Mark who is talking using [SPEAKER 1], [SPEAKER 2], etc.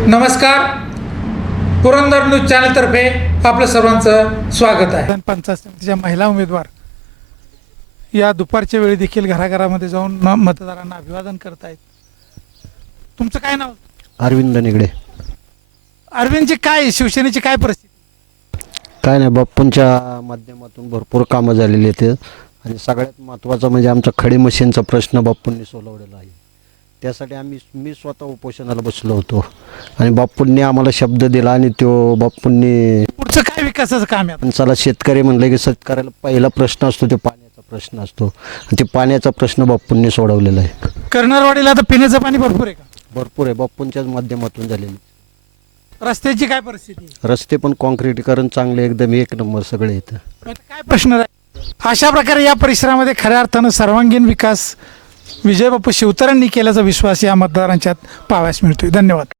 [SPEAKER 1] नमस्कार, पुरंदर न्यूज चॅनलतर्फे आपलं सर्वांचं स्वागत आहे.
[SPEAKER 2] पंचायत समितीच्या महिला उमेदवार या दुपारच्या वेळी देखील घराघरामध्ये जाऊन मतदारांना अभिवादन करत आहेत. तुमचं काय नाव?
[SPEAKER 3] अरविंद निगडे.
[SPEAKER 2] अरविंदची काय शिवसेनेची काय परिस्थिती?
[SPEAKER 3] काय नाही, बाप्पूंच्या माध्यमातून भरपूर कामं झालेली आहेत आणि सगळ्यात महत्त्वाचं म्हणजे आमचा खडी मशीनचा प्रश्न बाप्पूंनी सोडवलेला आहे. त्यासाठी मी स्वतः उपोषणाला बसलो होतो आणि बाप्पूंनी आम्हाला शब्द दिला आणि तो बाप्पूंनी
[SPEAKER 2] पुढचं काय विकासाचं काम आहे?
[SPEAKER 3] पण चला, शेतकरी म्हणलं की शेतकऱ्याला पहिला प्रश्न असतो तो पाण्याचा प्रश्न असतो आणि ते पाण्याचा प्रश्न बाप्पूंनी सोडवलेला आहे.
[SPEAKER 2] कर्नरवाडीला आता पिण्याचं पाणी भरपूर आहे का?
[SPEAKER 3] भरपूर आहे, बाप्पूंच्याच माध्यमातून झालेली.
[SPEAKER 2] रस्त्याची काय परिस्थिती?
[SPEAKER 3] रस्ते पण कॉन्क्रीटीकरण चांगले, एकदम एक नंबर सगळे येतं.
[SPEAKER 2] आता काय प्रश्न राहील? अशा प्रकारे या परिसरामध्ये खऱ्या अर्थानं सर्वांगीण विकास विजय बापू शिवतरांनी केल्याचा विश्वास या मतदारांच्यात पाहावयास मिळतोय. धन्यवाद.